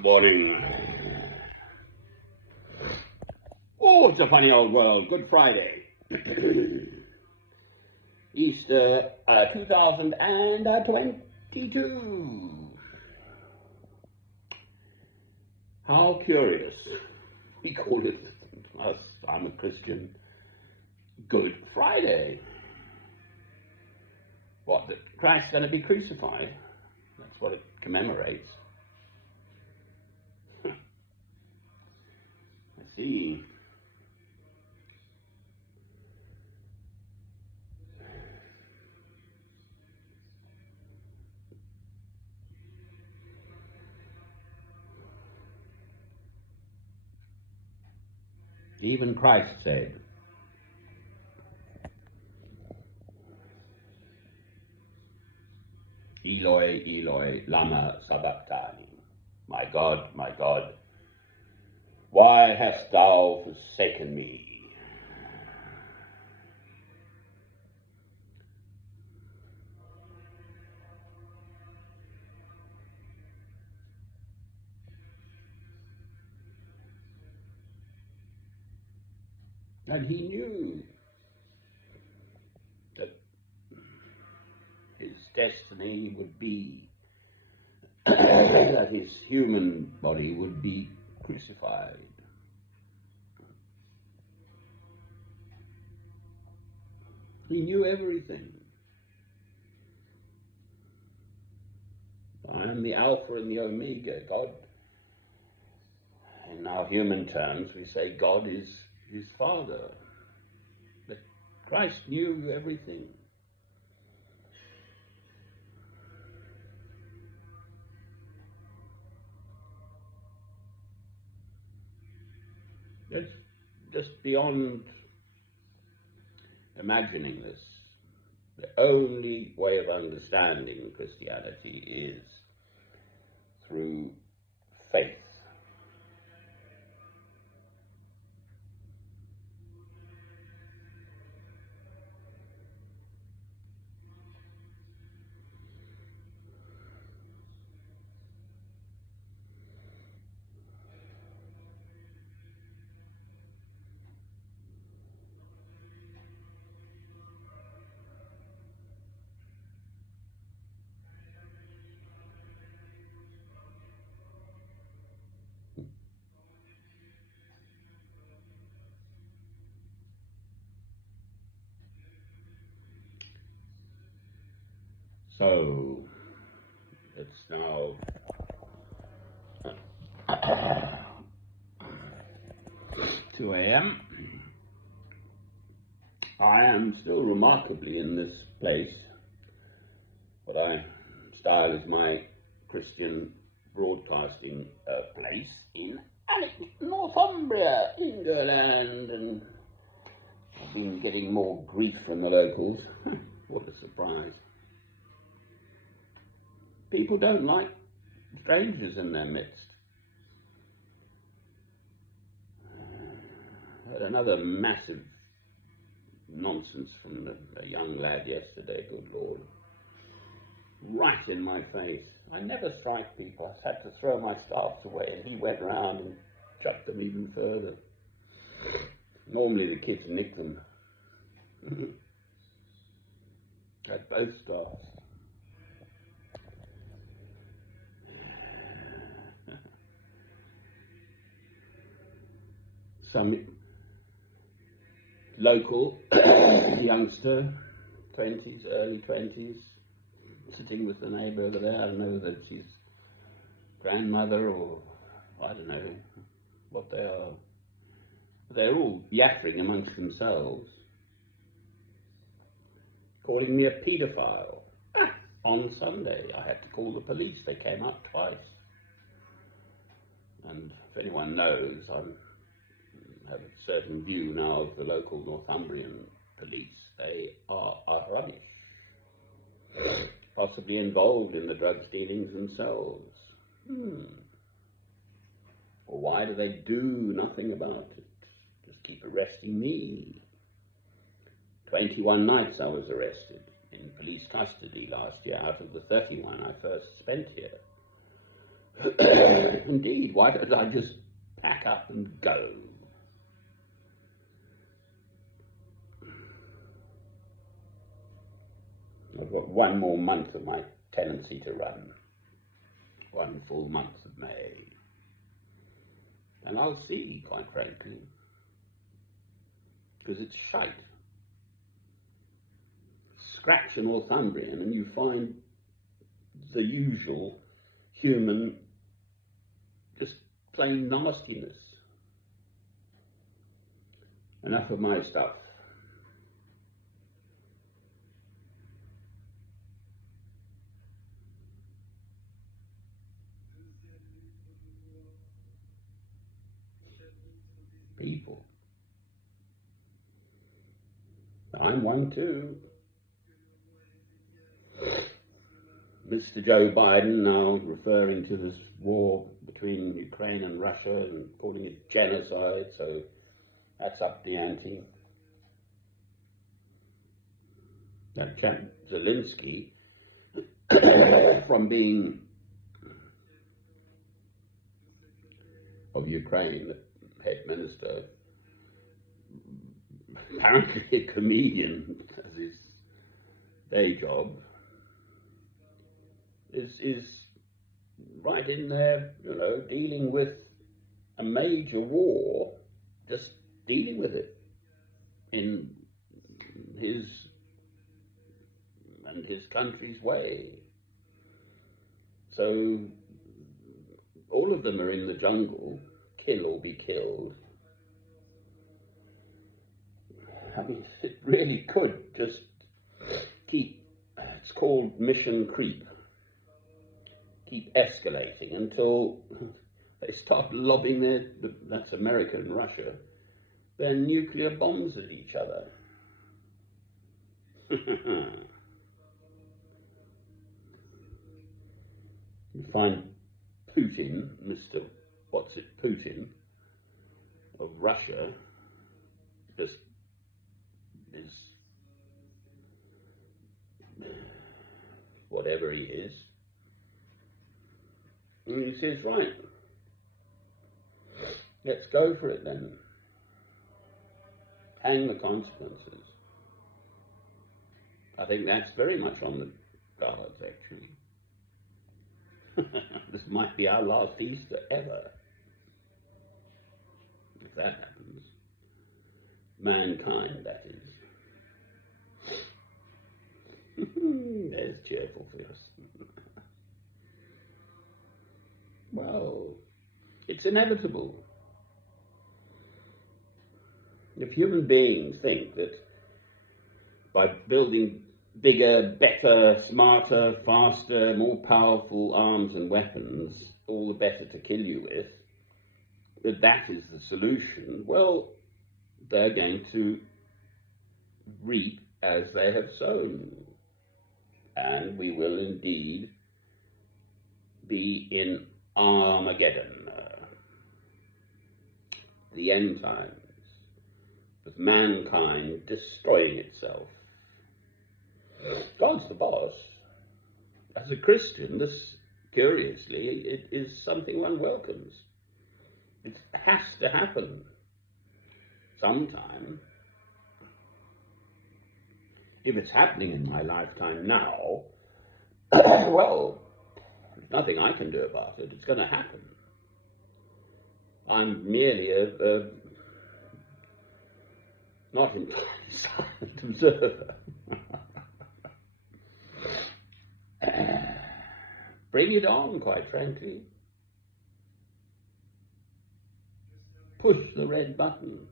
Good morning. Oh, it's a funny old world. Good Friday. Easter 2022. How curious. We call it, us, I'm a Christian, Good Friday. What, that Christ's going to be crucified? That's what it commemorates. I see. Even Christ said, Eloi, Eloi, lama sabachthani. My God, why hast thou forsaken me? And he knew that his destiny would be that his human body would be crucified. He knew everything. I am the Alpha and the Omega. God, in our human terms, we say God is his Father. But Christ knew everything. It's just beyond imagining this. The only way of understanding Christianity is through faith. So, it's now 2 a.m. I am still remarkably in this place, what I style as my Christian broadcasting place in Northumbria, England, and I've been getting more grief from the locals. What a surprise. People don't like strangers in their midst. I had another massive nonsense from a young lad yesterday, good Lord. Right in my face. I never strike people. I had to throw my staffs away, and he went round and chucked them even further. Normally the kids nick them. Had both staffs. Some local youngster, 20s, early 20s, sitting with the neighbour over there. I don't know whether she's grandmother or I don't know what they are. They're all yapping amongst themselves, calling me a paedophile. On Sunday, I had to call the police. They came up twice. And if anyone knows, I have a certain view now of the local Northumbrian police. They are rubbish. Possibly involved in the drug dealings themselves. Or why do they do nothing about it? Just keep arresting me. 21 nights I was arrested in police custody last year out of the 31 I first spent here. Indeed, why don't I just pack up and go? I've got one more month of my tenancy to run. 1 full month of May. And I'll see, quite frankly. Because it's shite. Scratch a Northumbrian and you find the usual human, just plain nastiness. Enough of my stuff. People. I'm one too. Mr. Joe Biden now referring to this war between Ukraine and Russia and calling it genocide, so that's up the ante. That chap Zelensky, from being of Ukraine, the head minister, apparently a comedian as his day job, is right in there, dealing with a major war, just dealing with it in his and his country's way. So all of them are in the jungle, kill or be killed. I mean, it really could just keep, it's called mission creep, keep escalating until they start lobbing that's America and Russia, their nuclear bombs at each other. You find Putin, Putin of Russia, just is whatever he is. And he says, right, let's go for it then. Hang the consequences. I think that's very much on the cards, actually. This might be our last Easter ever, if that happens. Mankind, that is. There's cheerful fears. Well, it's inevitable. If human beings think that by building bigger, better, smarter, faster, more powerful arms and weapons, all the better to kill you with, that is the solution, well, they're going to reap as they have sown. And we will indeed be in Armageddon, the end times, with mankind destroying itself. God's the boss. As a Christian, this, curiously, it is something one welcomes. It has to happen sometime. If it's happening in my lifetime now, well, there's nothing I can do about it. It's going to happen. I'm merely a not entirely silent observer. Bring it on, quite frankly. Push the red button.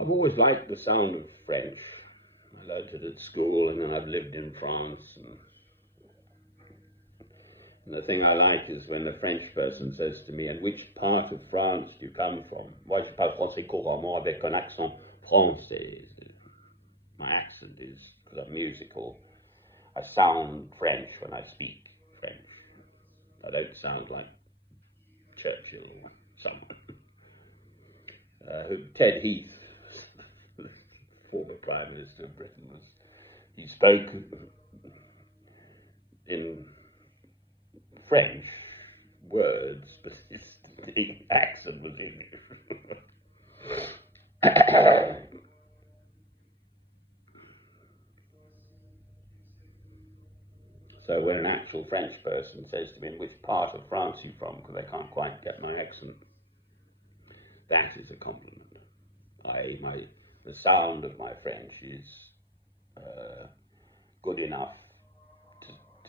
I've always liked the sound of French. I learned it at school, and then I've lived in France. And And the thing I like is when a French person says to me, "And which part of France do you come from?" Moi, je parle français couramment avec un accent français. My accent is, because I'm musical, I sound French when I speak French. I don't sound like Churchill or someone. Ted Heath, former Prime Minister of Britain, he spoke in French words, but his accent was English. So when an actual French person says to me, "In which part of France are you from?" because they can't quite get my accent, that is a compliment. The sound of my French is good enough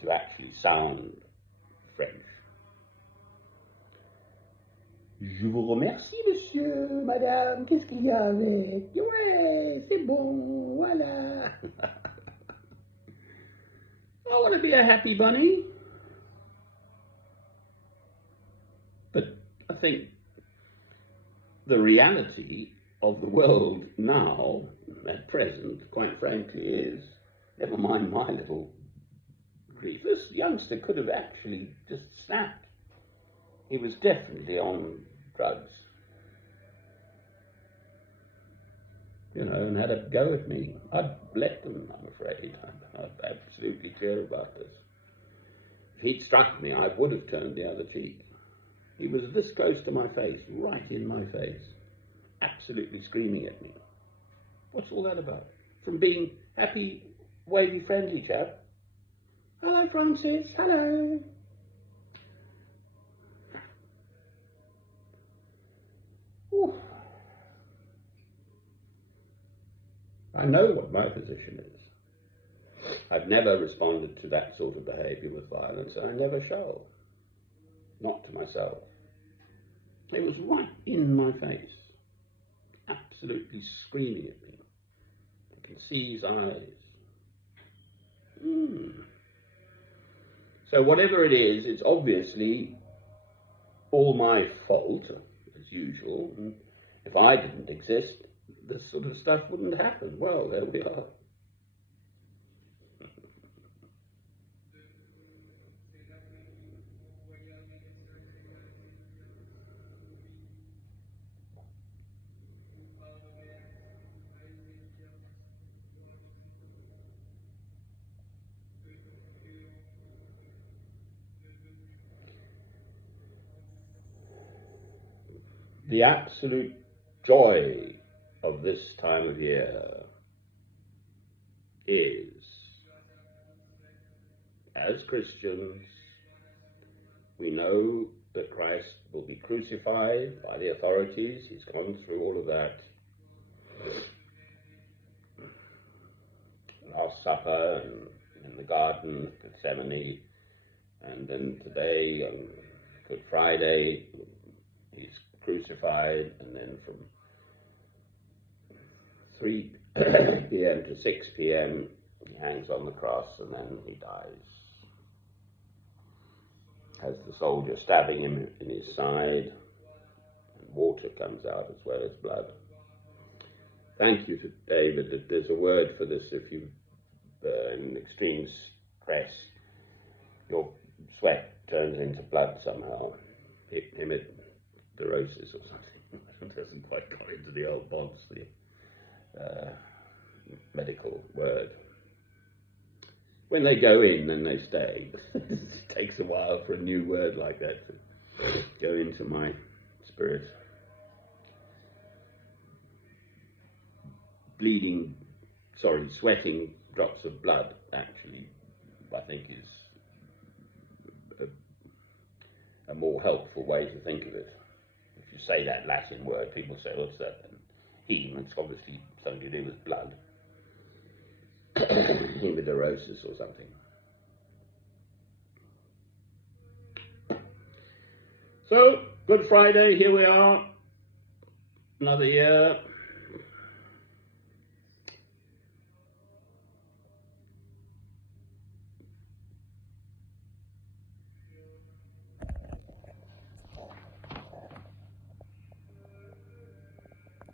to actually sound French. Je vous remercie, monsieur, madame, qu'est-ce qu'il y a avec? Ouais, c'est bon, voilà. I want to be a happy bunny. But I think the reality of the world now, at present, quite frankly, is, never mind my little grief, this youngster could have actually just snapped. He was definitely on drugs, and had a go at me. I'd let them, I'm afraid. I'm absolutely clear about this. If he'd struck me, I would have turned the other cheek. He was this close to my face, right in my face, absolutely screaming at me. What's all that about? From being happy, wavy, friendly chap. "Hello, Francis, hello." Oof. I know what my position is. I've never responded to that sort of behaviour with violence, and I never shall. Not to myself. It was right in my face, absolutely screaming at me. I can see his eyes. So whatever it is, it's obviously all my fault, as usual. And if I didn't exist, this sort of stuff wouldn't happen. Well, there we are. The absolute joy of this time of year is, as Christians, we know that Christ will be crucified by the authorities. He's gone through all of that. Last Supper and in the Garden of Gethsemane, and then today on Good Friday, he's crucified, and then from 3 p.m. to 6 p.m. he hangs on the cross, and then he dies. Has the soldier stabbing him in his side, and water comes out as well as blood. Thank you to David that there's a word for this. If you in extreme stress, your sweat turns into blood somehow. Hemidrosis or something. It doesn't quite go into the old bonds, the medical word. When they go in, then they stay. It takes a while for a new word like that to go into my spirit. Sweating drops of blood, actually, I think is a more helpful way to think of it. If you say that Latin word, people say, "What's that?" And heme, it's obviously something to do with blood. Hemidrosis or something. So, Good Friday, here we are, another year.